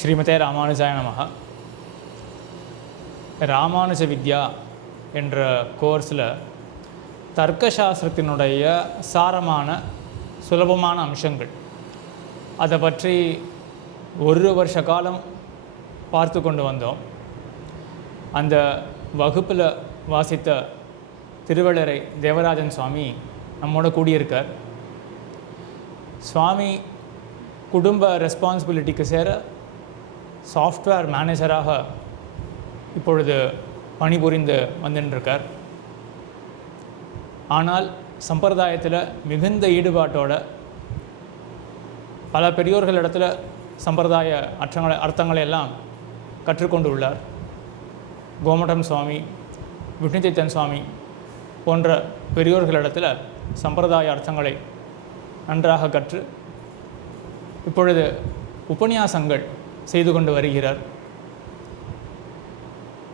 ஸ்ரீமதே ராமானுஜாய நமஹ. ராமானுஜ வித்யா என்ற கோர்ஸில் தர்க்கசாஸ்திரத்தினுடைய சாரமான சுலபமான அம்சங்கள் அதை பற்றி ஒரு வருஷ காலம் பார்த்து கொண்டு வந்தோம். அந்த வகுப்பில் வாசித்த திருவள்ளரை தேவராஜன் சுவாமி நம்மோட கூடியிருக்கார். சுவாமி குடும்ப ரெஸ்பான்சிபிலிட்டிக்கு சேர சாஃப்ட்வேர் மேனேஜராக இப்பொழுது பணிபுரிந்து வந்துட்டுருக்கார். ஆனால் சம்பிரதாயத்தில் மிகுந்த ஈடுபாட்டோட பல பெரியோர்களிடத்தில் சம்பிரதாய அர்த்தங்களை எல்லாம் கற்றுக்கொண்டு உள்ளார். கோமடம் சுவாமி, விஷ்ணுதீர்த்தன் சுவாமி போன்ற பெரியோர்களிடத்தில் சம்பிரதாய அர்த்தங்களை நன்றாக கற்று இப்பொழுது உபன்யாசங்கள் செய்து கொண்டு வருகிறார்.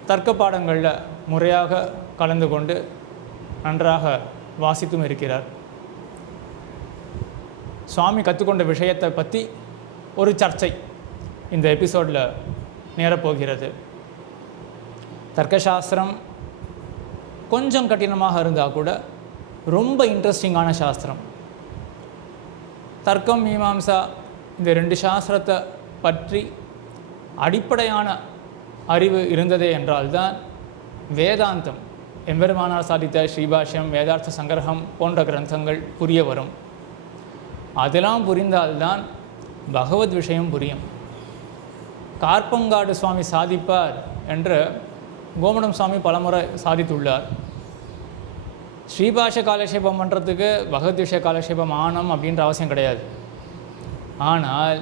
தர்க்க பாடங்களில் முறையாக கலந்து கொண்டு நன்றாக வாசித்தும் இருக்கிறார். சுவாமி கற்றுக்கொண்ட விஷயத்தை பற்றி ஒரு சர்ச்சை இந்த எபிசோடில் நேரப்போகிறது. தர்க்கசாஸ்திரம் கொஞ்சம் கடினமாக இருந்தால் கூட ரொம்ப இன்ட்ரெஸ்டிங்கான சாஸ்திரம். தர்க்கம், மீமாம்சா இந்த ரெண்டு சாஸ்திரத்தை பற்றி அடிப்படையான அறிவு இருந்ததே என்றால்தான் வேதாந்தம், எம்பெருமானார் சாதித்த ஸ்ரீபாஷ்யம், வேதார்த்த சங்கிரகம் போன்ற கிரந்தங்கள் புரிய வரும். அதெல்லாம் புரிந்தால்தான் பகவத் விஷயம் புரியும். கார்பங்காடு சுவாமி சாதிப்பார் என்று கோமடம் சுவாமி பலமுறை சாதித்துள்ளார். ஸ்ரீபாஷ காலக்ஷேபம் பண்ணுறதுக்கு பகவத் விஷய காலக்ஷேபம் ஆனம் அப்படின்ற அவசியம் கிடையாது. ஆனால்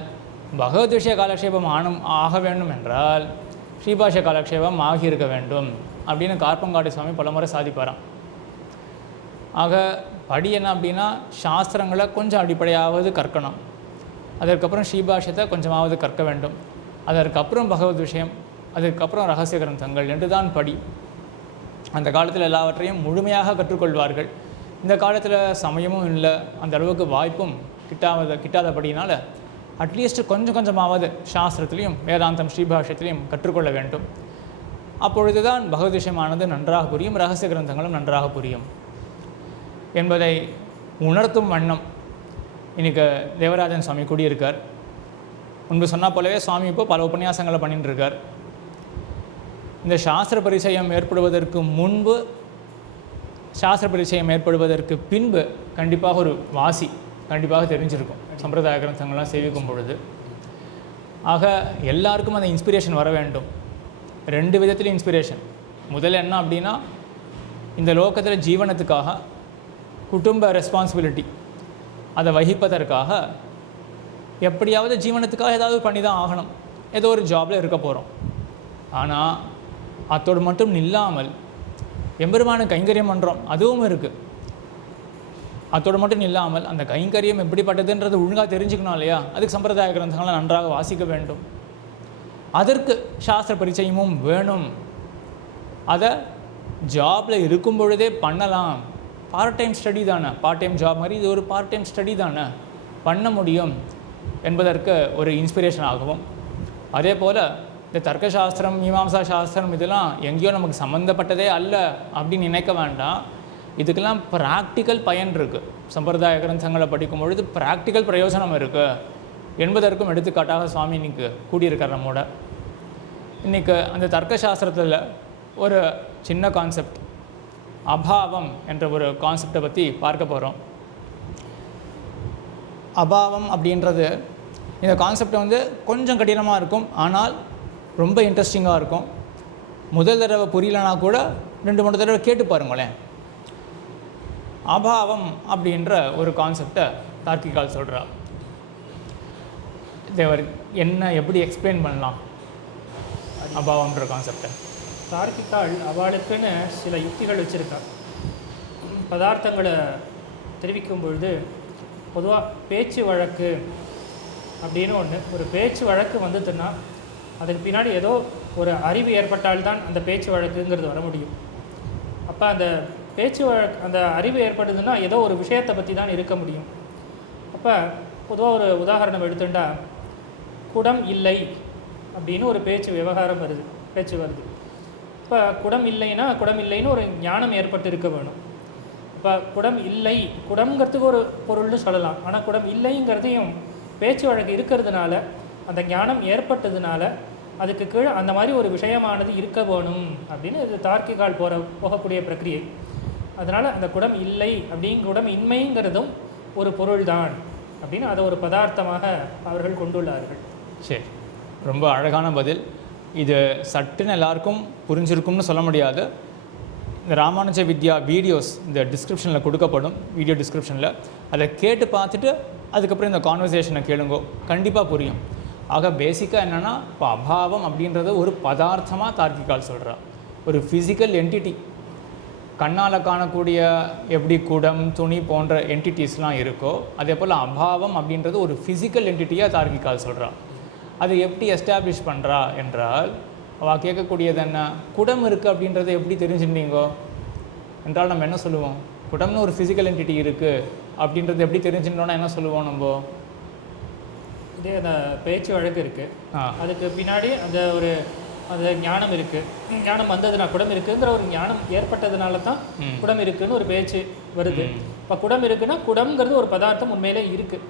பகவத் விஷய காலக்ஷேபம் ஆக வேண்டும் என்றால் ஸ்ரீபாஷ காலக்ஷேபம் ஆகியிருக்க வேண்டும் அப்படின்னு கார்பங்காடு சுவாமி பலமுறை சாதிப்பாராம். ஆக படி என்ன அப்படின்னா, சாஸ்திரங்களை கொஞ்சம் அடிப்படையாவது கற்கணும், அதற்கப்புறம் ஸ்ரீபாஷ்யத்தை கொஞ்சமாவது கற்க வேண்டும், அதற்கப்புறம் பகவத் விஷயம், அதுக்கப்புறம் ரகசிய கிரந்தங்கள் என்று தான் படி. அந்த காலத்தில் எல்லாவற்றையும் முழுமையாக கற்றுக்கொள்வார்கள். இந்த காலத்தில் சமயமும் இல்லை, அந்த அளவுக்கு வாய்ப்பும் கிட்டாதபடியினால் அட்லீஸ்ட் கொஞ்சம் கொஞ்சமாவது சாஸ்திரத்திலையும் வேதாந்தம் ஸ்ரீபாஷ்யத்திலையும் கற்றுக்கொள்ள வேண்டும். அப்பொழுது தான் பகவத் விஷயமானது நன்றாக புரியும், ரகசிய கிரந்தங்களும் நன்றாக புரியும் என்பதை உணர்த்தும் வண்ணம் இன்றைக்கி தேவராஜன் சுவாமி கூடியிருக்கார். முன்பு சொன்னால் போலவே சுவாமி இப்போ பல உபன்யாசங்களை பண்ணிட்டு இருக்கார். இந்த சாஸ்திர பரிச்சயம் ஏற்படுவதற்கு முன்பு, சாஸ்திர பரிச்சயம் ஏற்படுவதற்கு பின்பு கண்டிப்பாக ஒரு வாசி கண்டிப்பாக தெரிஞ்சிருக்கும் சம்பிரதாய கிரந்தங்கள்லாம் சேவிக்கும் பொழுது. ஆக எல்லாருக்கும் அந்த இன்ஸ்பிரேஷன் வர வேண்டும். ரெண்டு விதத்துலையும் இன்ஸ்பிரேஷன். முதல்ல என்ன அப்படின்னா, இந்த லோகத்தில் ஜீவனத்துக்காக குடும்ப ரெஸ்பான்சிபிலிட்டி அதை வகிப்பதற்காக எப்படியாவது ஜீவனத்துக்காக ஏதாவது பண்ணி தான் ஆகணும். ஏதோ ஒரு ஜாபில் இருக்க போகிறோம். ஆனால் அத்தோடு மட்டும் இல்லாமல் எம்பெருமான கைங்கரியம் பண்ணுறோம், அதுவும் இருக்குது. அத்தோடு மட்டும் இல்லாமல் அந்த கைங்கரியம் எப்படிப்பட்டதுன்றது ஒழுங்காக தெரிஞ்சுக்கணும் இல்லையா? அதுக்கு சம்பிரதாய கிரந்தங்களை நன்றாக வாசிக்க வேண்டும். அதற்கு சாஸ்திர பரிச்சயமும் வேணும். அதை ஜாபில் இருக்கும் பொழுதே பண்ணலாம். பார்ட் டைம் ஸ்டடி தானே, பார்ட் டைம் ஜாப் மாதிரி இது ஒரு பார்ட் டைம் ஸ்டடி தானே, பண்ண முடியும் என்பதற்கு ஒரு இன்ஸ்பிரேஷன் ஆகவும். அதே போல் இந்த தர்க்கசாஸ்திரம், மீமாம்சா சாஸ்திரம் இதெல்லாம் எங்கேயோ நமக்கு சம்மந்தப்பட்டதே அல்ல அப்படின்னு நினைக்க வேண்டாம். இதுக்கெல்லாம் ப்ராக்டிக்கல் பயன் இருக்குது. சம்பிரதாய கிரந்தங்களை படிக்கும் பொழுது ப்ராக்டிக்கல் பிரயோஜனம் இருக்குது என்பதற்கும் எடுத்துக்காட்டாக சுவாமி இன்றைக்கி கூடியிருக்கார் நம்மோட. இன்றைக்கி அந்த தர்க்கசாஸ்திரத்தில் ஒரு சின்ன கான்செப்ட், அபாவம் என்ற ஒரு கான்செப்டை பற்றி பார்க்க போகிறோம். அபாவம் அப்படின்றது, இந்த கான்செப்ட் கொஞ்சம் கடினமாக இருக்கும், ஆனால் ரொம்ப இன்ட்ரெஸ்டிங்காக இருக்கும். முதல் தடவை புரியலனா கூட 2-3 தடவை கேட்டு பாருங்களேன். அபாவம் அப்படின்ற ஒரு கான்செப்டை தார்க்கிகால் சொல்கிறா. தேவர் என்ன எப்படி எக்ஸ்பிளைன் பண்ணலாம் அபாவம்ன்ற கான்செப்டை? தார்க்கிகால் அவளுக்குன்னு சில யுக்திகள் வச்சுருக்கா. பதார்த்தங்களை தெரிவிக்கும் பொழுது பொதுவாக பேச்சு வழக்கு அப்படின்னு ஒரு பேச்சு வழக்கு வந்துட்டுன்னா அதுக்கு பின்னாடி ஏதோ ஒரு அறிவு ஏற்பட்டால்தான் அந்த பேச்சு வழக்குங்கிறது வர முடியும். அப்போ அந்த பேச்சு வழக்கு, அந்த அறிவு ஏற்படுதுன்னா ஏதோ ஒரு விஷயத்தை பற்றி தான் இருக்க முடியும். அப்போ பொதுவாக ஒரு உதாரணம் எடுத்துட்டா, குடம் இல்லை அப்படின்னு ஒரு பேச்சு வருது. இப்போ குடம் இல்லைன்னா குடம் இல்லைன்னு ஒரு ஞானம் ஏற்பட்டு இருக்க வேணும். இப்போ குடம் இல்லை, குடம்ங்கிறதுக்கு ஒரு பொருள்னு சொல்லலாம். ஆனால் குடம் இல்லைங்கிறதையும் பேச்சு வழக்கு இருக்கிறதுனால, அந்த ஞானம் ஏற்பட்டதுனால அதுக்கு கீழே அந்த மாதிரி ஒரு விஷயமானது இருக்க வேணும் அப்படின்னு இது தார்க்கிகால் போகக்கூடிய பிரக்கிரியை. அதனால் அந்த குடம் இல்லை குடம் இன்மைங்கிறதும் ஒரு பொருள்தான் அப்படின்னு அதை ஒரு பதார்த்தமாக அவர்கள் கொண்டுள்ளார்கள். சரி, ரொம்ப அழகான பதில். இது சட்டுன்னு எல்லாருக்கும் புரிஞ்சிருக்கும்னு சொல்ல முடியாது. இந்த ராமானுஜ வித்யா வீடியோஸ் இந்த டிஸ்கிரிப்ஷனில் கொடுக்கப்படும், வீடியோ டிஸ்கிரிப்ஷனில் அதை கேட்டு பார்த்துட்டு அதுக்கப்புறம் இந்த கான்வர்சேஷனை கேளுங்கோ, கண்டிப்பாக புரியும். ஆக பேசிக்காக என்னென்னா, இப்போ அபாவம் அப்படின்றது ஒரு பதார்த்தமாக தார்க்கிகால் சொல்கிறா, ஒரு ஃபிசிக்கல் என்டிட்டி. கண்ணால் காணக்கூடிய எப்படி குடம் துணி போன்ற என்டிட்டிஸ்லாம் இருக்கோ, அதே போல் அபாவம் அப்படின்றது ஒரு ஃபிசிக்கல் என்டிட்டியாக தார்க்கிகால் சொல்கிறா. அது எப்படி எஸ்டாப்ளிஷ் பண்ணுறா என்றால், அவள் கேட்கக்கூடியது என்ன, குடம் இருக்குது அப்படின்றத எப்படி தெரிஞ்சுட்டீங்கோ என்றால் நம்ம என்ன சொல்லுவோம், குடம்னு ஒரு ஃபிசிக்கல் என்டிட்டி இருக்குது அப்படின்றது எப்படி தெரிஞ்சுட்டோன்னா என்ன சொல்லுவோம் நம்ம, இதே அந்த பேச்சு வழக்கு இருக்குது, அதுக்கு பின்னாடி அந்த ஞானம் இருக்குது, ஞானம் வந்ததுனா குடம் இருக்குங்கிற ஒரு ஞானம் ஏற்பட்டதுனால தான் குடம் இருக்குன்னு ஒரு பேச்சு வருது. இப்போ குடம் இருக்குன்னா குடம்ங்கிறது ஒரு பதார்த்தம் உண்மையிலே இருக்குது,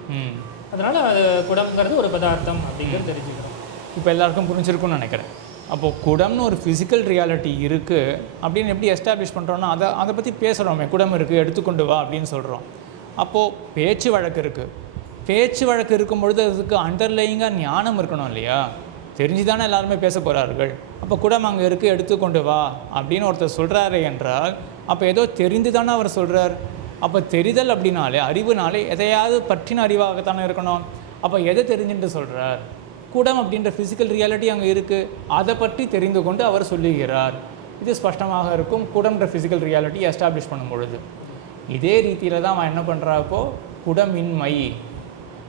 அதனால் அது குடம்ங்கிறது ஒரு பதார்த்தம் அப்படிங்கிறது தெரிஞ்சுக்கிறோம். இப்போ எல்லாருக்கும் புரிஞ்சிருக்கும்னு நினைக்கிறேன். அப்போது குடம்னு ஒரு ஃபிசிக்கல் ரியாலிட்டி இருக்குது அப்படின்னு எப்படி எஸ்டாப்ளிஷ் பண்ணுறோன்னா, அதை பற்றி பேசுகிறோமே, குடம் இருக்குது எடுத்துக்கொண்டு வா அப்படின்னு சொல்கிறோம். அப்போது பேச்சு வழக்கு இருக்குது, பேச்சு வழக்கு இருக்கும் பொழுது அதுக்கு அண்டர்லையிங்காக ஞானம் இருக்கணும் இல்லையா, தெரிஞ்சு தானே எல்லாருமே பேச போகிறார்கள். அப்போ குடம் அங்கே இருக்குது எடுத்துக்கொண்டு வா அப்படின்னு ஒருத்தர் சொல்கிறாரு என்றால், அப்போ ஏதோ தெரிந்து தானே அவர் சொல்கிறார். அப்போ தெரிதல் அப்படின்னாலே, அறிவுனாலே எதையாவது பற்றின அறிவாகத்தானே இருக்கணும். அப்போ எதை தெரிஞ்சுட்டு சொல்கிறார், குடம் அப்படின்ற ஃபிசிக்கல் ரியாலிட்டி அங்கே இருக்குது, அதை பற்றி தெரிந்து கொண்டு அவர் சொல்லுகிறார். இது ஸ்பஷ்டமாக இருக்கும் குடம்ன்ற ஃபிசிக்கல் ரியாலிட்டி எஸ்டாப்ளிஷ் பண்ணும் பொழுது. இதே ரீதியில் தான் அவன் என்ன பண்ணுறாப்போ, குடமின்மை,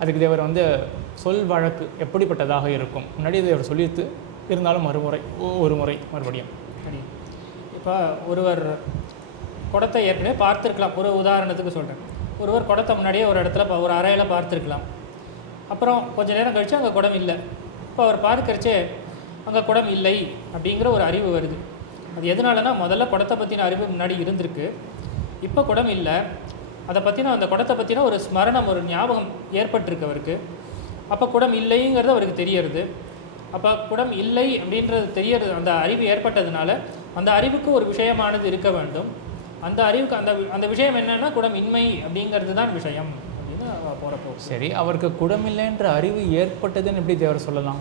அதுக்கு தேவர் சொல் வழக்கு எப்படிப்பட்டதாக இருக்கும் முன்னாடி இதை அவர் சொல்லிட்டு இருந்தாலும் ஒரு முறை மறுபடியும். இப்போ ஒருவர் குடத்தை ஏற்கனவே பார்த்துருக்கலாம், ஒரு உதாரணத்துக்கு சொல்கிறேன். ஒருவர் குடத்தை முன்னாடியே ஒரு இடத்துல ஒரு அறையில் பார்த்துருக்கலாம். அப்புறம் கொஞ்சம் நேரம் கழித்து அங்கே குடம் இல்லை. இப்போ அவர் பார்க்கறச்சே அங்கே குடம் இல்லை அப்படிங்கிற ஒரு அறிவு வருது. அது எதனாலனா, முதல்ல குடத்தை பற்றின அறிவு முன்னாடி இருந்திருக்கு, இப்போ குடம் இல்லை, அதை பற்றின அந்த குடத்தை பற்றின ஒரு ஸ்மரணம், ஒரு ஞாபகம் ஏற்பட்டிருக்கு அவருக்கு. அப்போ குடம் இல்லைங்கிறது அவருக்கு தெரியறது. அப்போ குடம் இல்லை அப்படின்றது தெரியறது, அந்த அறிவு ஏற்பட்டதுனால அந்த அறிவுக்கு ஒரு விஷயமானது இருக்க வேண்டும். அந்த அறிவுக்கு அந்த விஷயம் என்னன்னா குடம் இன்மை அப்படிங்கிறது தான் விஷயம் அப்படின்னு போகிறப்போ. சரி, அவருக்கு குடம் இல்லைன்ற அறிவு ஏற்பட்டதுன்னு எப்படி தேவர் சொல்லலாம்?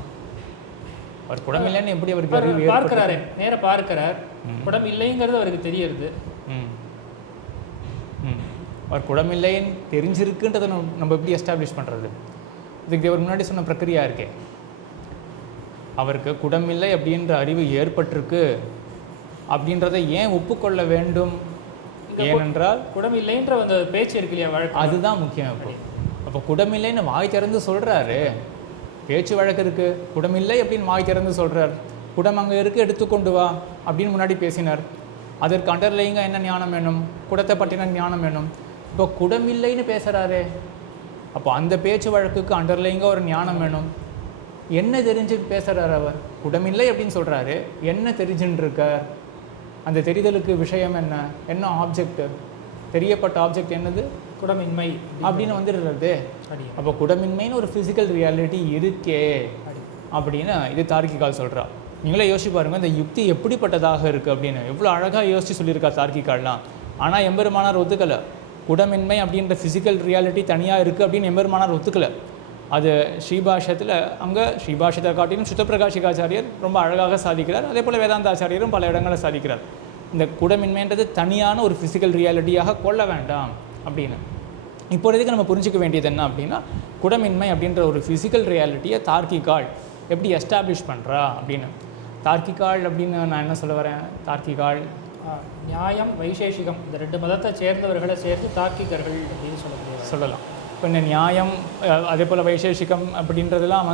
அவர் குடம் இல்லைன்னு எப்படி அவருக்கு அறிவு பார்க்கிறாரு, நேராக பார்க்கிறார், குடம் இல்லைங்கிறது அவருக்கு தெரியறது. அவர் குடம் இல்லைன்னு தெரிஞ்சிருக்குன்றதை நம்ம எப்படி எஸ்டாப்ளிஷ் பண்ணுறது? இதுக்கு தேவர் முன்னாடி சொன்ன பிரக்கிரியா இருக்கே, அவருக்கு குடம் இல்லை அப்படின்ற அறிவு ஏற்பட்டிருக்கு அப்படின்றத ஏன் ஒப்புக்கொள்ள வேண்டும்? ஏனென்றால் குடம் இல்லைன்ற அந்த பேச்சு இருக்கு இல்லையா, வழக்கு, அதுதான் முக்கியம். அப்போ குடம் இல்லைன்னு வாய் திறந்து சொல்கிறாரு, பேச்சு வழக்கு இருக்குது, குடம் இல்லை அப்படின்னு வாய் திறந்து சொல்கிறார். குடம் அங்கே இருக்குது எடுத்துக்கொண்டு வா அப்படின்னு முன்னாடி பேசினார். அதற்கு அண்டர்லைங்காக என்ன ஞானம் வேணும்? குடத்தை பற்றின ஞானம் வேணும். இப்போ குடம் இல்லைன்னு பேசுகிறாரு, அப்போ அந்த பேச்சு வழக்குக்கு அண்டர்லைங்காக ஒரு ஞானம் வேணும். என்ன தெரிஞ்சு பேசுகிறார் அவர்? குடம் இல்லை அப்படின்னு சொல்கிறாரு, என்ன தெரிஞ்சுன்னு இருக்கார்? அந்த தெரிதலுக்கு விஷயம் என்ன, என்ன ஆப்ஜெக்ட், தெரியப்பட்ட ஆப்ஜெக்ட் என்னது? குடமின்மை அப்படின்னு வந்துடுறது. அப்போ குடமின்மைன்னு ஒரு ஃபிசிக்கல் ரியாலிட்டி இருக்கே அப்படின்னு இது தார்க்கிகால் சொல்கிறா. நீங்களே யோசிச்சு பாருங்கள், இந்த யுக்தி எப்படிப்பட்டதாக இருக்குது அப்படின்னு. எவ்வளோ அழகாக யோசித்து சொல்லியிருக்கா தார்க்கிகால்லாம். ஆனால் எம்பெருமானார் ஒத்துக்கலை. குடமின்மை அப்படின்ற ஃபிசிக்கல் ரியாலிட்டி தனியாக இருக்குது அப்படின்னு எம்பெருமானார் ஒத்துக்கலை. அது ஸ்ரீபாஷ்யத்தில், அங்கே ஸ்ரீபாஷ்யத்தை காட்டிலும் சுத்தப்பிரகாஷிகாச்சாரியர் ரொம்ப அழகாக சாதிக்கிறார். அதே போல் வேதாந்தாச்சாரியரும் பல இடங்களில் சாதிக்கிறார். இந்த குடமின்மைன்றது தனியான ஒரு ஃபிசிக்கல் ரியாலிட்டியாக கொள்ள வேண்டாம் அப்படின்னு. இப்போதைக்கு நம்ம புரிஞ்சிக்க வேண்டியது என்ன அப்படின்னா, குடமின்மை அப்படின்ற ஒரு ஃபிசிக்கல் ரியாலிட்டியை தார்க்கிகால் எப்படி எஸ்டாப்ளிஷ் பண்ணுறா அப்படின்னு. தார்க்கிகால் அப்படின்னு நான் என்ன சொல்ல வரேன், தார்க்கிகால் நியாயம் வைசேஷிகம் இந்த ரெண்டு மதத்தை சேர்ந்தவர்களை சேர்த்து தார்க்கிகர்கள் அப்படின்னு சொல்லலாம். இப்போ இந்த நியாயம் அதே போல் வைசேஷிகம் அப்படின்றதெல்லாம்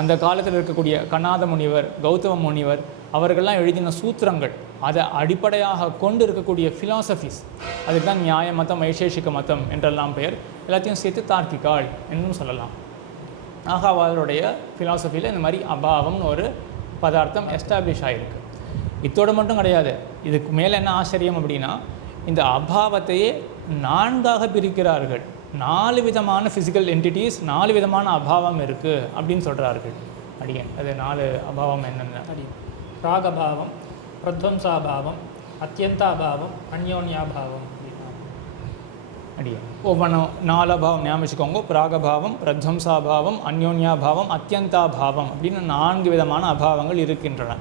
அந்த காலத்தில் இருக்கக்கூடிய கணாத முனிவர், கௌதம முனிவர் அவர்கள்லாம் எழுதின சூத்திரங்கள், அதை அடிப்படையாக கொண்டு இருக்கக்கூடிய ஃபிலாசபிஸ், அதுக்கு தான் நியாய மதம் வைசேஷிக மதம் என்றெல்லாம் பெயர். எல்லாத்தையும் சேர்த்து தார்க்கிகால் என்றும் சொல்லலாம். ஆக அவளுடைய ஃபிலாசபியில் இந்த மாதிரி அபாவம்னு ஒரு பதார்த்தம் எஸ்டாப்ளிஷ் ஆகிருக்கு. இத்தோடு மட்டும் கிடையாது, இதுக்கு மேலே என்ன ஆச்சரியம் அப்படின்னா, இந்த அபாவத்தையே 4ஆக பிரிக்கிறார்கள். 4 விதமான ஃபிசிக்கல் என்டிட்டிஸ், 4 விதமான அபாவம் இருக்குது அப்படின்னு சொல்கிறார்கள். அடியன் அது 4 அபாவம் என்னென்ன? ராகபாவம், பிரத்வம்சாபாவம், அத்தியந்தாபாவம், அந்யோன்யாபாவம். அடியன் ஒவ்வொன்றும் 4 அபாவம் ஞாபகம் வச்சுக்கோங்க. பிராகபாவம், பிரத்வம்சாபாவம், அந்யோன்யாபாவம், அத்தியந்தாபாவம் அப்படின்னு 4 விதமான அபாவங்கள் இருக்கின்றன.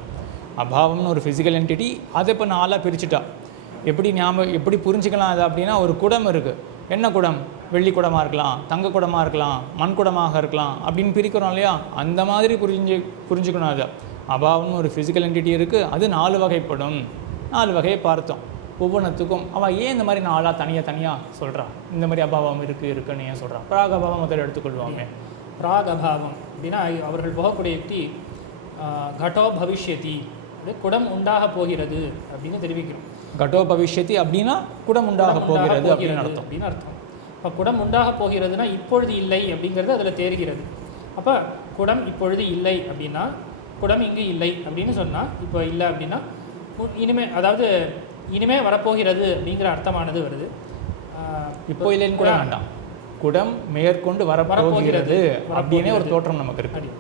அபாவம்னு ஒரு ஃபிசிக்கல் என்டிட்டி, அதை இப்போ 4ஆக பிரிச்சுட்டா. எப்படி புரிஞ்சுக்கலாம் அது அப்படின்னா, ஒரு குடம் இருக்குது. என்ன குடம்? வெள்ளி குடமாக இருக்கலாம், தங்க குடமாக இருக்கலாம், மண் குடமாக இருக்கலாம் அப்படின்னு பிரிக்கிறோம் இல்லையா? அந்த மாதிரி புரிஞ்சுக்கணும். அது அபாவம்னு ஒரு ஃபிசிக்கல் என்டிட்டி இருக்குது, அது 4 வகைப்படும். 4 வகையை பார்த்தோம். ஒவ்வொன்றுத்துக்கும் அவள் ஏன் இந்த மாதிரி 4ஆக தனியாக சொல்கிறா? இந்த மாதிரி அபாவம் இருக்குன்னு ஏன் சொல்கிறான்? பிராகபாவம் முதல்ல எடுத்துக்கொள்வோமே. பிராகபாவம் அப்படின்னா அவர்கள் போகக்கூடிய யுக்தி கடோ பவிஷ்யதி, குடம் உண்டாக போகிறது அப்படின்னு தெரிவிக்கிறோம். கடோ பவிஷ்யதி அப்படின்னா குடம் உண்டாக போகிறது அப்படின்னு அர்த்தம். இப்போ குடம் உண்டாக போகிறதுனா இப்பொழுது இல்லை அப்படிங்கிறது அதில் தெரிகிறது. அப்போ குடம் இப்பொழுது இல்லை அப்படின்னா, குடம் இங்கு இல்லை அப்படின்னு சொன்னால், இப்போ இல்லை அப்படின்னா இனிமே வரப்போகிறது அப்படிங்கிற அர்த்தமானது வருது. இப்போ இல்லைன்னு கூட வேண்டாம், குடம் மேற்கொண்டு வரப்போகிறது அப்படின்னே ஒரு தோற்றம் நமக்கு இருக்கு.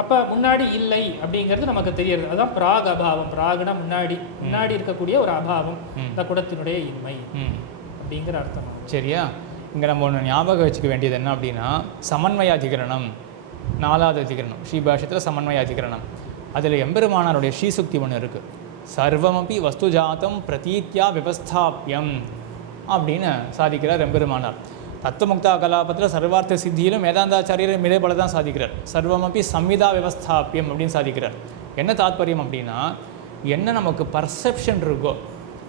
அப்போ முன்னாடி இல்லை அப்படிங்கிறது நமக்கு தெரியுது. அதுதான் பிராக் அபாவம். பிராகுனா முன்னாடி இருக்கக்கூடிய ஒரு அபாவம், இந்த குடத்தினுடைய இன்மை அப்படிங்கிற அர்த்தம். சரியா? இங்கே நம்ம ஒன்று ஞாபகம் வச்சுக்க வேண்டியது என்ன அப்படின்னா, சமன்வயாதிகரணம் 4வது அதிகரணம், ஸ்ரீபாஷ்யத்தில் சமன்வயாதிகரணம். அதில் எம்பெருமானாருடைய ஸ்ரீசுக்தி ஒன்று இருக்குது. சர்வமபி வஸ்துஜாத்தம் பிரதீத்யா விவஸ்தாபியம் அப்படின்னு சாதிக்கிறார் எம்பெருமானார். தத்துவமுக்தா கலாபத்தில் சர்வார்த்த சித்தியிலும் வேதாந்தாச்சாரியர் இதே போல தான் சாதிக்கிறார். சர்வமபி சம்விதா விவஸ்தாபியம் அப்படின்னு சாதிக்கிறார். என்ன தாத்பரியம் அப்படின்னா, என்ன நமக்கு பர்செப்ஷன் இருக்கோ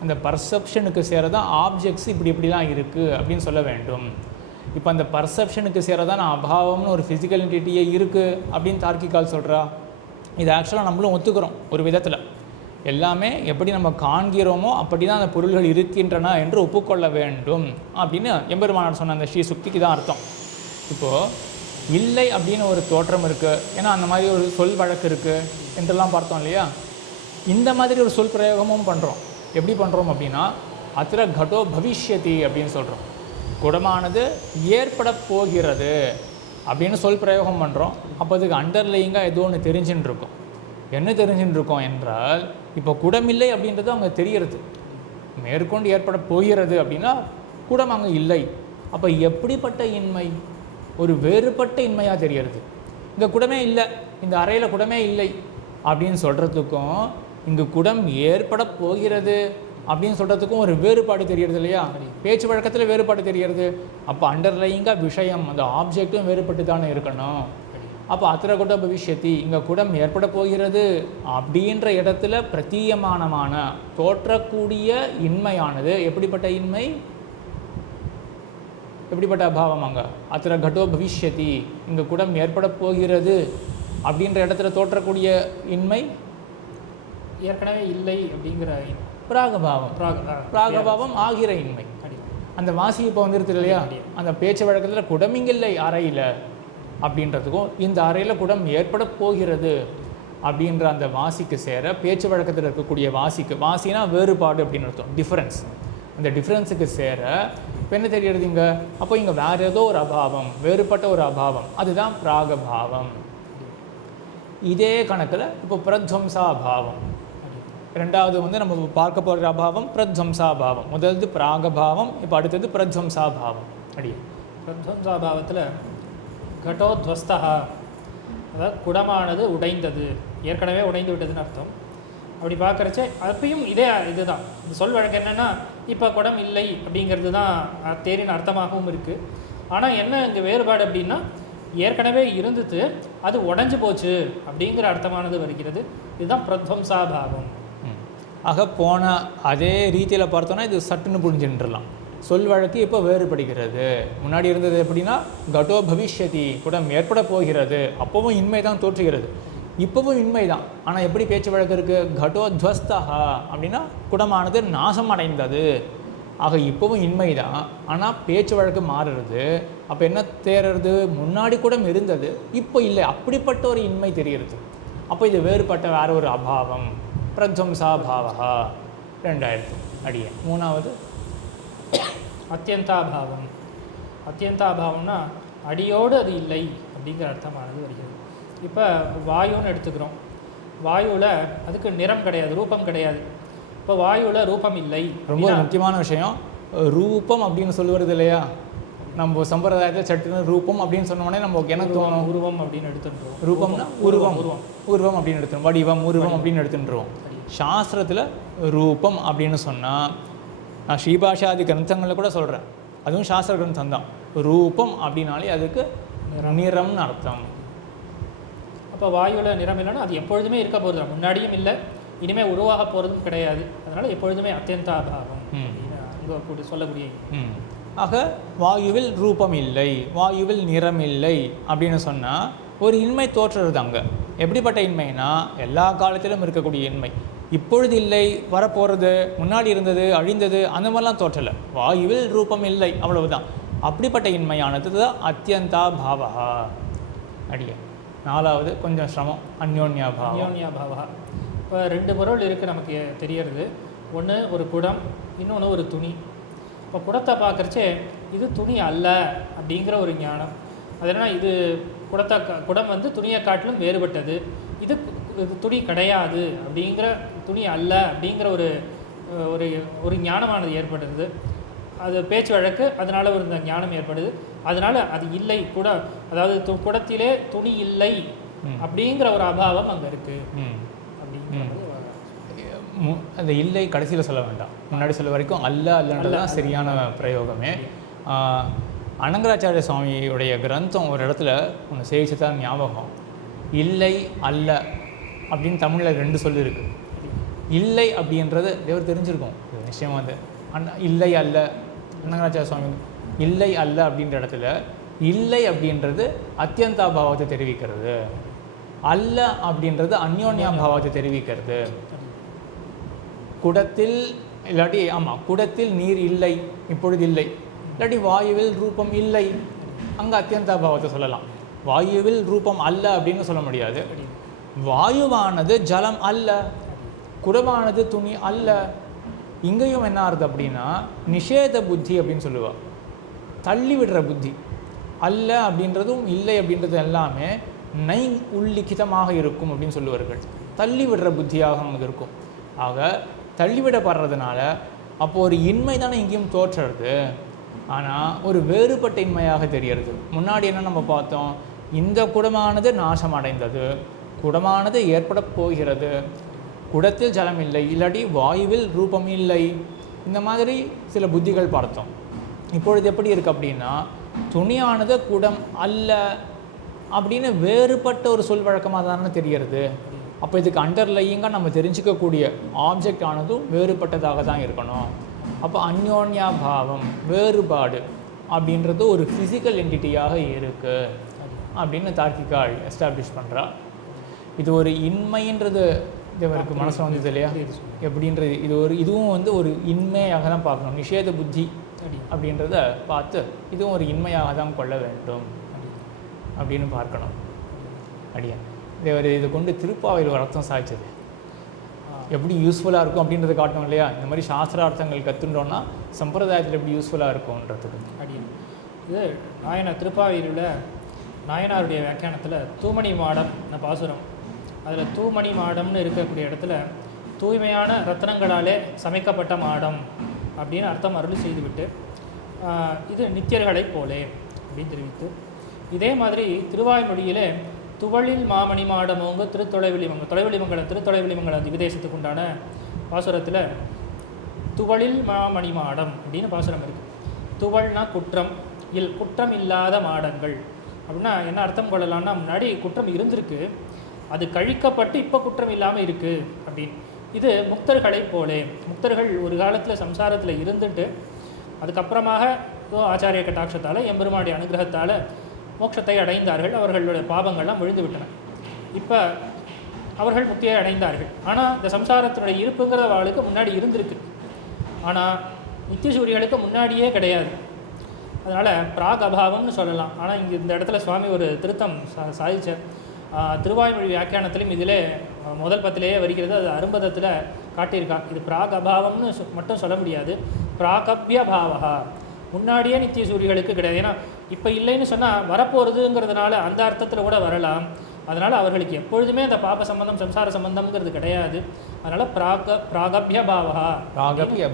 அந்த பர்செப்ஷனுக்கு சேரதான் ஆப்ஜெக்ட்ஸ் இப்படிலாம் இருக்குது அப்படின்னு சொல்ல வேண்டும். இப்போ அந்த பர்செப்ஷனுக்கு சேரதான் அபாவம்னு ஒரு ஃபிசிக்கல் என்டிட்டியே இருக்குது அப்படின்னு தார்க்கிகால் சொல்கிறா. இது ஆக்சுவலாக நம்மளும் ஒத்துக்கிறோம் ஒரு விதத்தில். எல்லாமே எப்படி நம்ம காண்கிறோமோ அப்படி தான் அந்த பொருள்கள் இருக்கின்றன என்று ஒப்புக்கொள்ள வேண்டும் அப்படின்னு எம்பெருமானார் சொன்ன அந்த ஸ்ரீசுக்திக்கு தான் அர்த்தம். இப்போது இல்லை அப்படின்னு ஒரு தோற்றம் இருக்குது, ஏன்னா அந்த மாதிரி ஒரு சொல் வழக்கு இருக்குது என்றெல்லாம் பார்த்தோம் இல்லையா? இந்த மாதிரி ஒரு சொல் பிரயோகமும் பண்ணுறோம். எப்படி பண்ணுறோம் அப்படின்னா, அத்திர கடோ பவிஷ்யதி அப்படின்னு சொல்கிறோம். குடமானது ஏற்பட போகிறது அப்படின்னு சொல் பிரயோகம் பண்ணுறோம். அப்போ அதுக்கு அண்டர்லையிங்காக ஏதோ ஒன்று தெரிஞ்சுன்னு இருக்கும். என்ன தெரிஞ்சுன்னு இருக்கோம் என்றால், இப்போ குடமில்லை அப்படின்றது அங்கே தெரிகிறது. மேற்கொண்டு ஏற்பட போகிறது அப்படின்னா குடம் அங்கே இல்லை. அப்போ எப்படிப்பட்ட இன்மை? ஒரு வேறுபட்ட இன்மையாக தெரிகிறது. இங்கே குடமே இல்லை, இந்த அறையில் குடமே இல்லை அப்படின்னு சொல்கிறதுக்கும், இங்கு குடம் ஏற்பட போகிறது அப்படின்னு சொல்கிறதுக்கும் ஒரு வேறுபாடு தெரிகிறது இல்லையா? பேச்சு வழக்கத்தில் வேறுபாடு தெரிகிறது. அப்போ அண்டர்லையிங்காக விஷயம், அந்த ஆப்ஜெக்டும் வேறுபட்டு தானே இருக்கணும். அப்போ அத்திர குட பவிஷ்யதி, இங்கே குடம் ஏற்பட போகிறது அப்படின்ற இடத்துல பிரதீயமானமான தோற்றக்கூடிய இன்மையானது எப்படிப்பட்ட இன்மை? எப்படிப்பட்ட அபாவம்? அங்கே அத்திர கடோ பவிஷ்யதி, இங்கே குடம் ஏற்பட போகிறது அப்படின்ற இடத்துல தோற்றக்கூடிய இன்மை ஏற்கனவே இல்லை அப்படிங்கிற பிராகபாவம். பிராகபாவம் ஆகிற இன்மை. அந்த வாசி இப்போ வந்துருது இல்லையா? அந்த பேச்சு வழக்கத்தில் குடம் இங்கில்லை அறையில் அப்படின்றதுக்கும், இந்த அறையில் குடம் ஏற்பட போகிறது அப்படின்ற அந்த வாசிக்கு சேர, பேச்சு வழக்கத்தில் இருக்கக்கூடிய வாசிக்கு, வாசினா வேறுபாடு அப்படின்னு அர்த்தம், டிஃப்ரென்ஸ். அந்த டிஃப்ரென்ஸுக்கு சேர இப்போ என்ன தெரிகிறது இங்கே? அப்போ இங்கே வேறு ஏதோ ஒரு அபாவம், வேறுபட்ட ஒரு அபாவம், அதுதான் பிராகபாவம். இதே கணக்கில் இப்போ பிரத்வம்சாபாவம், ரெண்டாவது நம்ம பார்க்க போகிற அபாவம் பிரத்வம்சாபாவம். முதல்து பிராகபாவம், இப்போ அடுத்தது பிரத்வம்சாபாவம். அடியே பிரத்வம்சாபாவத்தில் கடோத்வஸ்தா, அதாவது குடமானது உடைந்தது, ஏற்கனவே உடைந்து விட்டதுன்னு அர்த்தம். அப்படி பார்க்குறச்ச அப்பயும் இதுதான் இந்த சொல் வழக்கு என்னென்னா, இப்போ குடம் இல்லை அப்படிங்கிறது தான் தேரின் அர்த்தமாகவும் இருக்குது. ஆனால் என்ன இங்கே வேறுபாடு அப்படின்னா, ஏற்கனவே இருந்துட்டு அது உடஞ்சி போச்சு அப்படிங்கிற அர்த்தமானது வருகிறது. இதுதான் பிரத்வம்சாபாவம். ஆக போன அதே ரீதியில் பார்த்தோன்னா இது சட்டுன்னு புரிஞ்சுட்டுலாம். சொல் வழக்கு இப்போ வேறுபடுகிறது. முன்னாடி இருந்தது எப்படின்னா, கடோ பவிஷ்யதி, குடம் ஏற்பட போகிறது, அப்போவும் இன்மை தான் தோற்றுகிறது, இப்போவும் இன்மை தான். ஆனால் எப்படி பேச்சு வழக்கு இருக்குது? கடோத்வஸ்தா அப்படின்னா குடமானது நாசம் அடைந்தது ஆக இப்போவும் இன்மை தான், ஆனால் பேச்சு வழக்கு மாறுறது. அப்போ என்ன தேர்றது? முன்னாடி கூட இருந்தது, இப்போ இல்லை, அப்படிப்பட்ட ஒரு இன்மை தெரிகிறது. அப்போ இது வேறுபட்ட வேற ஒரு அபாவம், பிரத்வம்சா பாவகா. 2000 அடியே. மூணாவது அத்தியந்தாபாவம். அத்தியந்தாபாவம்னா அடியோடு அது இல்லை அப்படிங்கிற அர்த்தமானது வருகிறது. இப்போ வாயுன்னு எடுத்துக்கிறோம். வாயுவில் அதுக்கு நிறம் கிடையாது, ரூபம் கிடையாது. இப்போ வாயுவில் ரூபம் இல்லை. ரொம்ப முக்கியமான விஷயம், ரூபம் அப்படின்னு சொல்லுவது இல்லையா? நம்ம சம்பிரதாயத்தில் சட்டுன்னு ரூபம் அப்படின்னு சொன்னோடனே நமக்கு என்ன தோணும்? உருவம் அப்படின்னு எடுத்துட்டுருவோம். ரூபம்னா உருவம், உருவம் அப்படின்னு எடுத்துருவோம். வடிவம், உருவம் அப்படின்னு எடுத்துட்டுருவோம். சாஸ்திரத்தில் ரூபம் அப்படின்னு சொன்னால், நான் ஸ்ரீபாஷாதி கிரந்தங்களில் கூட சொல்கிறேன், அதுவும் சாஸ்திர கிரந்தம் தான். ரூபம் அப்படின்னாலே அதுக்கு நிறம்னு அர்த்தம். அப்போ வாயுவில் நிறம் இல்லைன்னா அது எப்பொழுதுமே இருக்க போகிறது, முன்னாடியும் இல்லை, இனிமேல் உருவாக போகிறதும் கிடையாது. அதனால் எப்பொழுதுமே அத்தியந்தாபாவம் அப்படின்னு அங்கே கூட சொல்லக்கூடிய. ஆக வாயுவில் ரூபம் இல்லை, வாயுவில் நிறம் இல்லை அப்படின்னு சொன்னால் ஒரு இன்மை தோற்றுறது அங்கே. எப்படிப்பட்ட இன்மைனா எல்லா காலத்திலும் இருக்கக்கூடிய இன்மை. இப்பொழுது இல்லை, வரப்போகிறது, முன்னாடி இருந்தது, அழிந்தது, அந்த மாதிரிலாம் தோற்றலை. வாயுவில் ரூபம் இல்லை, அவ்வளவுதான். அப்படிப்பட்ட இன்மையானது தான் அத்தியந்தா பாவகா. அடிய. நாலாவது கொஞ்சம் சிரமம், அந்யோன்யாபாவம். அந்யோன்யாபாவா. இப்போ 2 பொருள் இருக்குது நமக்கு தெரியறது. ஒன்று ஒரு குடம், இன்னொன்று ஒரு துணி. இப்போ குடத்தை பார்க்குறச்சே இது துணி அல்ல அப்படிங்கிற ஒரு ஞானம். அது என்னன்னா, இது குடம் வந்து துணியை காட்டிலும் வேறுபட்டது, இது துணி கிடையாது அப்படிங்கிற, துணி அல்ல அப்படிங்கிற ஒரு ஒரு ஒரு ஞானமானது ஏற்படுறது. அது பேச்சு வழக்கு, அதனால் ஒரு ஞானம் ஏற்படுது. அதனால் அது இல்லை கூட, அதாவது குடத்திலே துணி இல்லை அப்படிங்கிற ஒரு அபாவம் அங்கே இருக்குது. அப்படிங்கிறது அந்த இல்லை கடைசியில் சொல்ல வேண்டாம், முன்னாடி சொல்ல வரைக்கும் அல்ல அல்லன்றது தான் சரியான பிரயோகமே. அனங்கராச்சாரிய சுவாமியுடைய கிரந்தம் ஒரு இடத்துல ஒன்று சேவிச்சு தான் ஞாபகம். இல்லை அல்ல அப்படின்னு தமிழில் 2 சொல் இருக்குது. இல்லை அப்படின்றது தேவர் தெரிஞ்சிருக்கும் நிச்சயமாக. அது இல்லை அல்ல, அனங்கராச்சாரிய சுவாமி இல்லை அல்ல அப்படின்ற இடத்துல இல்லை அப்படின்றது அத்தியந்தாபாவத்தை தெரிவிக்கிறது, அல்ல அப்படின்றது அந்யோன்யாபாவத்தை தெரிவிக்கிறது. குடத்தில் இல்லாட்டி குடத்தில் நீர் இல்லை, இப்பொழுது இல்லை. இல்லாட்டி வாயுவில் ரூபம் இல்லை, அங்கே அத்தியந்தாபாவத்தை சொல்லலாம். வாயுவில் ரூபம் அல்ல அப்படின்னு சொல்ல முடியாது. வாயுவானது ஜலம் அல்ல, குடமானது துணி அல்ல. இங்கேயும் என்ன ஆகுது அப்படின்னா நிஷேத புத்தி அப்படின்னு சொல்லுவாள், தள்ளி விடுற புத்தி. அல்ல அப்படின்றதும் இல்லை அப்படின்றது எல்லாமே நை உள்லிখিதமாக இருக்கும் அப்படின்னு சொல்லுவார்கள். தள்ளி விடுற புத்தியாக நமக்கு இருக்கும். ஆக தள்ளிவிடப்படுறதுனால அப்போது ஒரு இன்மை தானே இங்கேயும் தோற்றுறது, ஆனால் ஒரு வேறுபட்ட இன்மையாக தெரிகிறது. முன்னாடி என்ன நம்ம பார்த்தோம்? இந்த குடமானது நாசம் அடைந்தது, குடமானது ஏற்பட போகிறது, குடத்தில் ஜலம் இல்லை, இல்லாட்டி வாயுவில் ரூபம் இல்லை, இந்த மாதிரி சில புத்திகள் பார்த்தோம். இப்பொழுது எப்படி இருக்குது அப்படின்னா துணியானது குடம் அல்ல அப்படின்னு வேறுபட்ட ஒரு சொல் வழக்கமாக தானே தெரிகிறது. அப்போ இதுக்கு அண்டர்லையிங்காக நம்ம தெரிஞ்சிக்கக்கூடிய ஆப்ஜெக்ட் ஆனதும் வேறுபட்டதாக தான் இருக்கணும். அப்போ அந்யோன்யாபாவம், வேறுபாடு அப்படின்றது ஒரு ஃபிசிக்கல் என்டிட்டியாக இருக்குது அப்படின்னு தார்க்கிகாள் எஸ்டாப்ளிஷ் பண்ணுறா. இது ஒரு இன்மைன்றது இவருக்கு மனசில் வந்தது இல்லையா? எப்படின்றது இதுவும் வந்து ஒரு இன்மையாக தான் பார்க்கணும். நிஷேத புத்தி அப்படின்றத பார்த்து இதுவும் ஒரு இன்மையாக தான் கொள்ள வேண்டும் அப்படின்னு பார்க்கணும். அடியா தேவர் இதை கொண்டு திருப்பாவையில் ஒரு அர்த்தம் சாய்ச்சது எப்படி யூஸ்ஃபுல்லாக இருக்கும் அப்படின்றத காட்டணும் இல்லையா? இந்த மாதிரி சாஸ்திரார்த்தங்கள் கற்றுட்டோன்னா சம்பிரதாயத்தில் எப்படி யூஸ்ஃபுல்லாக இருக்கும்ன்றதுக்கு. அடியா இது திருப்பாவையில் நாயனாருடைய வியாக்கியானத்தில் தூமணி மாடம் பாசுரம், அதில் தூமணி மாடம்னு இருக்கக்கூடிய இடத்துல தூய்மையான ரத்னங்களாலே சமைக்கப்பட்ட மாடம் அப்படின்னு அர்த்தம் அருள் செய்துவிட்டு இது நித்தியர்களைப் போலே அப்படின்னு தெரிவித்து, இதே மாதிரி திருவாய்மொழியிலே துவளில் மாமணி மாடமோங்க திருத்தொலைவெளிமங்கலம் திவிதேசத்துக்கு உண்டான பாசுரத்தில் துவளில் மாமணி மாடம் அப்படின்னு பாசுரம் இருக்குது. துவள்னா குற்றம், குற்றம் இல்லாத மாடங்கள் அப்படின்னா என்ன அர்த்தம் கொள்ளலாம்னா, முன்னாடி குற்றம் இருந்திருக்கு, அது கழிக்கப்பட்டு இப்போ குற்றம் இல்லாமல் இருக்குது அப்படின்னு. இது முக்தர்களை போலே, முக்தர்கள் ஒரு காலத்தில் சம்சாரத்தில் இருந்துட்டு அதுக்கப்புறமாக ஆச்சாரிய கட்டாட்சத்தால் எம்பெருமானுடைய அனுகிரகத்தால் மோட்சத்தை அடைந்தார்கள். அவர்களுடைய பாவங்கள்லாம் விழுந்து விட்டன. இப்போ அவர்கள் முக்தியை அடைந்தார்கள். ஆனால் இந்த சம்சாரத்தினுடைய இருப்புங்கிற அவளுக்கு முன்னாடி இருந்திருக்கு. ஆனால் நித்திய சூரிகளுக்கு முன்னாடியே கிடையாது. அதனால் பிராக் அபாவம்னு சொல்லலாம். ஆனால் இங்கே இந்த இடத்துல சுவாமி ஒரு திருத்தம் சாதிச்சார். திருவாய்மொழி வியாக்கியானத்திலும் இதிலே முதல் பத்திலேயே வருகிறது, அது அரும்பதத்தில் காட்டியிருக்கா. இது பிராக் அபாவம்னு மட்டும் சொல்ல முடியாது, பிராகபிய பாவகா, முன்னாடியே நித்திய சூரிகளுக்கு கிடையாது. ஏன்னா இப்போ இல்லைன்னு சொன்னால் வரப்போகிறதுங்கிறதுனால அந்த அர்த்தத்தில் கூட வரலாம். அதனால் அவர்களுக்கு எப்பொழுதுமே அந்த பாப சம்பந்தம் சம்சார சம்பந்தம்ங்கிறது கிடையாது. அதனால் பிராகபிய பாவகா, பிராகபிய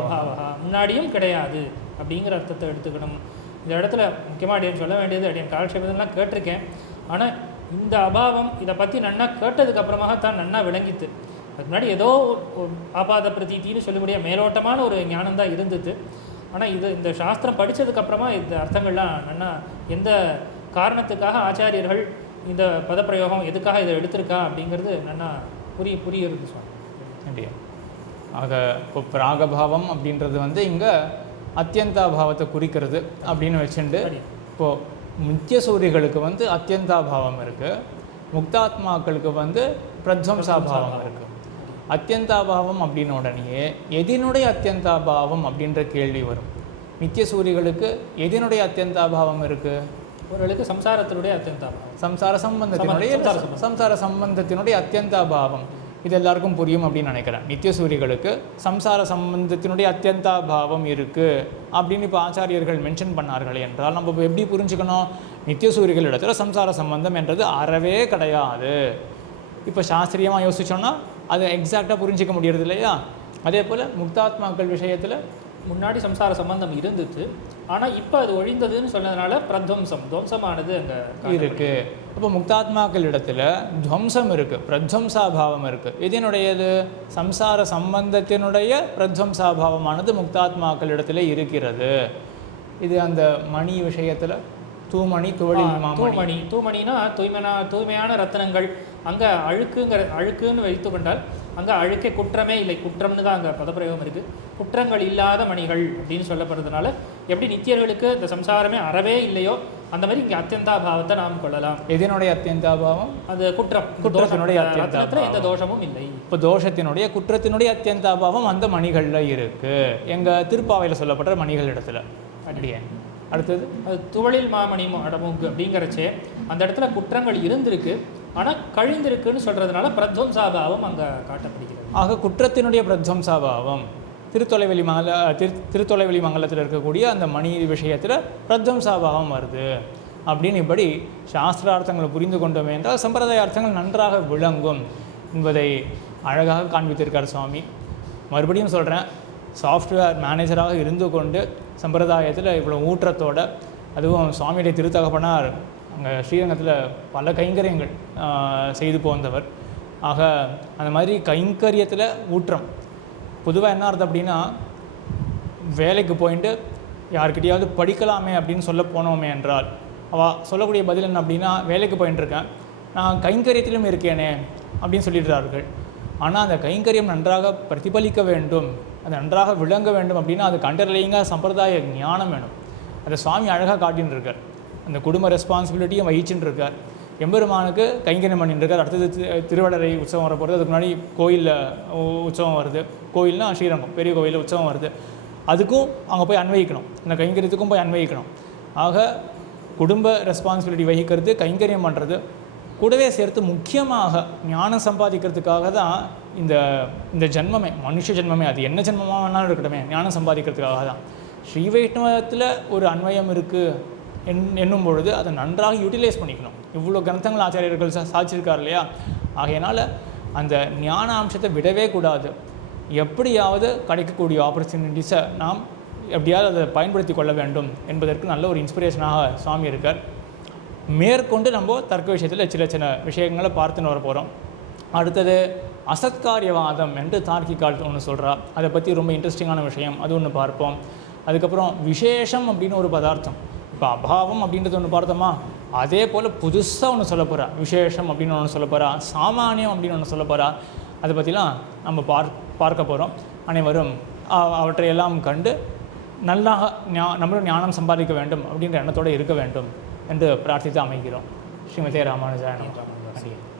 அபாவகா, முன்னாடியும் கிடையாது அப்படிங்கிற அர்த்தத்தை எடுத்துக்கணும். இந்த இடத்துல முக்கியமாக அடியன் சொல்ல வேண்டியது, அடியன் காலட்சேபத்தெல்லாம் கேட்டிருக்கேன். ஆனால் இந்த அபாவம் இதை பற்றி நன்னா கேட்டதுக்கப்புறமாக தான் நன்னா விளங்கித்து. அதுக்கு முன்னாடி ஏதோ ஆபாத பிரதீத்தின்னு சொல்லக்கூடிய மேலோட்டமான ஒரு ஞானம் தான் இருந்தது. ஆனால் இந்த சாஸ்திரம் படித்ததுக்கப்புறமா இந்த அர்த்தங்கள்லாம் நன்னா எந்த காரணத்துக்காக ஆச்சாரியர்கள் இந்த பதப்பிரயோகம் எதுக்காக இதை எடுத்திருக்கா அப்படிங்கிறது நன்னா புரியுறது சுவாமி. அப்படியா? ஆக இப்போ பிராகபாவம் அப்படின்றது இங்கே அத்தியந்தாபாவத்தை குறிக்கிறது அப்படின்னு வச்சுட்டு, இப்போது நித்திய சூரிகளுக்கு அத்தியந்தாபாவம் இருக்குது, முக்தாத்மாக்களுக்கு பிரத்வம்சாபாவம் இருக்குது. அத்தியந்தாபாவம் அப்படின்ன உடனேயே எதினுடைய அத்தியந்தாபாவம் அப்படின்ற கேள்வி வரும். நித்திய சூரிகளுக்கு எதினுடைய அத்தியந்தாபாவம் இருக்குது? அவர்களுக்கு சம்சாரத்தினுடைய அத்தியந்தாபாவம், சம்சார சம்பந்தத்தினுடைய அத்தியந்தாபாவம். இது எல்லாருக்கும் புரியும் அப்படின்னு நினைக்கிறேன். நித்திய சூரிகளுக்கு சம்சார சம்பந்தத்தினுடைய அத்தியந்தாபாவம் இருக்குது அப்படின்னு இப்போ ஆச்சாரியர்கள் மென்ஷன் பண்ணார்கள் என்றால் நம்ம எப்படி புரிஞ்சுக்கணும்? நித்திய சூரிகள் இடத்துல சம்சார சம்பந்தம் என்றது அறவே கிடையாது. இப்போ சாஸ்திரியமாக யோசிச்சோன்னா அது எக்ஸாக்டாக புரிஞ்சிக்க முடியறது இல்லையா? அதே போல் முக்தாத்மாக்கள் விஷயத்தில் முன்னாடி சம்சார சம்பந்தம் இருந்தது, ஆனால் இப்போ அது ஒழிந்ததுன்னு சொன்னதுனால துவம்சமானது அங்கே இருக்குது. இப்போ முக்தாத்மாக்கள் இடத்துல துவம்சம் இருக்குது, பிரத்வம்சாபாவம் இருக்குது. இதனுடையது சம்சார சம்பந்தத்தினுடைய பிரத்வம்சாபாவமானது முக்தாத்மாக்கள் இடத்துல இருக்கிறது. இது அந்த மணி விஷயத்தில் தூமணி தூமணினா தூய்மையான ரத்தனங்கள். அங்கே அழுக்குன்னு வைத்து கொண்டால் அங்கே அழுக்கே குற்றமே இல்லை, குற்றம்னு தான் அங்கே பதப்பிரயோகம் இருக்குது. குற்றங்கள் இல்லாத மணிகள் அப்படின்னு சொல்லப்படுறதுனால எப்படி நித்தியர்களுக்கு இந்த சம்சாரமே அறவே இல்லையோ அந்த மாதிரி இங்கே அத்தியந்தாபாவத்தை நாம் கொள்ளலாம். எதனுடைய அத்தியந்தாபாவம்? அது குற்றத்தினுடைய அத்தியந்தாபாவம். எந்த தோஷமும் இல்லை. இப்போ குற்றத்தினுடைய அத்தியந்தாபாவம் அந்த மணிகளில் இருக்குது. எங்கள் திருப்பாவையில் சொல்லப்படுற மணிகள் இடத்துல. அப்படியே அடுத்தது அது துவளில் மாமணி அடமுங்கு அப்படிங்கிறச்சே அந்த இடத்துல குற்றங்கள் இருந்திருக்கு, ஆனால் கழிந்திருக்குன்னு சொல்கிறதுனால பிரத்வம்சாபாவம் அங்கே காட்டப்படுகிறது. ஆக குற்றத்தினுடைய பிரத்வம்சாபாவம் திருத்தொலைவெளி மங்கலத்தில் இருக்கக்கூடிய அந்த மணி விஷயத்தில் பிரத்வம்சாபாவம் வருது அப்படின்னு இப்படி சாஸ்திரார்த்தங்களை புரிந்து கொண்டோம் என்றால் சம்பிரதாய அர்த்தங்கள் நன்றாக விளங்கும் என்பதை அழகாக காண்பித்திருக்கார் சுவாமி. மறுபடியும் சொல்கிறேன், சாஃப்ட்வேர் மேனேஜராக இருந்து கொண்டு சம்பிரதாயத்தில் இவ்வளோ ஊற்றத்தோட, அதுவும் சுவாமியுடைய திருத்தகப்பனார் அங்கே ஸ்ரீரங்கத்தில் பல கைங்கரியங்கள் செய்து போந்தவர். ஆக அந்த மாதிரி கைங்கரியத்தில் ஊற்றம் பொதுவாக என்ன அர்த்தம் அப்படின்னா, வேலைக்கு போயிட்டு யார்கிட்டையாவது படிக்கலாமே அப்படின்னு சொல்ல போனோமே என்றால் அவள் சொல்லக்கூடிய பதில் என்ன அப்படின்னா, வேலைக்கு போயின்ட்டுருக்கேன், நான் கைங்கரியத்திலும் இருக்கேனே அப்படின்னு சொல்லிடுறார்கள். ஆனால் அந்த கைங்கரியம் நன்றாக பிரதிபலிக்க வேண்டும், அது நன்றாக விளங்க வேண்டும் அப்படின்னா அது கண்டர்லைங்காக சம்பிரதாய ஞானம் வேணும். அதை சுவாமி அழகாக காட்டின்னு இருக்கார். அந்த குடும்ப ரெஸ்பான்சிபிலிட்டியும் வகிச்சுன்னு இருக்கார். எம்பெருமானுக்கு கைங்கரியம் பண்ணிட்டு இருக்கார். அடுத்தது திருவடரை உற்சவம் வர போகிறது. அதுக்கு முன்னாடி கோயிலில் உற்சவம் வருது. கோயில்னால் ஸ்ரீரங்கம் பெரிய கோயிலில் உற்சவம் வருது. அதுக்கும் அங்கே போய் அன்வயிக்கணும், இந்த கைங்கரியத்துக்கும் போய் அன்வயிக்கணும். ஆக குடும்ப ரெஸ்பான்சிபிலிட்டி வகிக்கிறது, கைங்கரியம் பண்ணுறது, கூடவே சேர்த்து முக்கியமாக ஞானம் சம்பாதிக்கிறதுக்காக தான் இந்த ஜென்மமே, மனுஷ ஜென்மமே, அது என்ன ஜென்மமாக வேணாலும் இருக்கட்டுமே, ஞானம் சம்பாதிக்கிறதுக்காக தான். ஸ்ரீ வைஷ்ணவத்தில் ஒரு அன்வயம் இருக்குது என்னும் பொழுது அதை நன்றாக யூட்டிலைஸ் பண்ணிக்கணும். இவ்வளோ கிரந்தங்கள் ஆச்சாரியர்கள் சாதிச்சிருக்கார் இல்லையா? ஆகையினால் அந்த ஞான அம்சத்தை விடவே கூடாது. எப்படியாவது கிடைக்கக்கூடிய ஆப்பர்ச்சுனிட்டிஸை நாம் எப்படியாவது அதை பயன்படுத்தி கொள்ள வேண்டும் என்பதற்கு நல்ல ஒரு இன்ஸ்பிரேஷனாக சுவாமி இருக்கார். மேற்கொண்டு நம்ம தர்க்க விஷயத்தில் சின்ன சின்ன விஷயங்களை பார்த்துன்னு வர போகிறோம். அடுத்தது அசத்காரியவாதம் என்று தார்க்கிகால் ஒன்று சொல்கிறா. அதை பற்றி ரொம்ப இன்ட்ரெஸ்டிங்கான விஷயம், அது ஒன்று பார்ப்போம். அதுக்கப்புறம் விசேஷம் அப்படின்னு ஒரு பதார்த்தம், இப்போ அபாவம் அப்படின்றது ஒன்று பார்த்தோமா, அதே போல் புதுசாக ஒன்று சொல்ல போகிறா. விசேஷம் அப்படின்னு ஒன்று சொல்ல போகிறா, சாமானியம் அப்படின்னு ஒன்று சொல்ல போகிறா. அதை பற்றிலாம் நம்ம பார்க்க போகிறோம். அனைவரும் அவற்றையெல்லாம் கண்டு நல்லா நம்மளும் ஞானம் சம்பாதிக்க வேண்டும் அப்படின்ற எண்ணத்தோடு இருக்க வேண்டும் என்று பிரார்த்தித்து அமைகிறோம். ஸ்ரீமதே ராமானுஜாய நமः.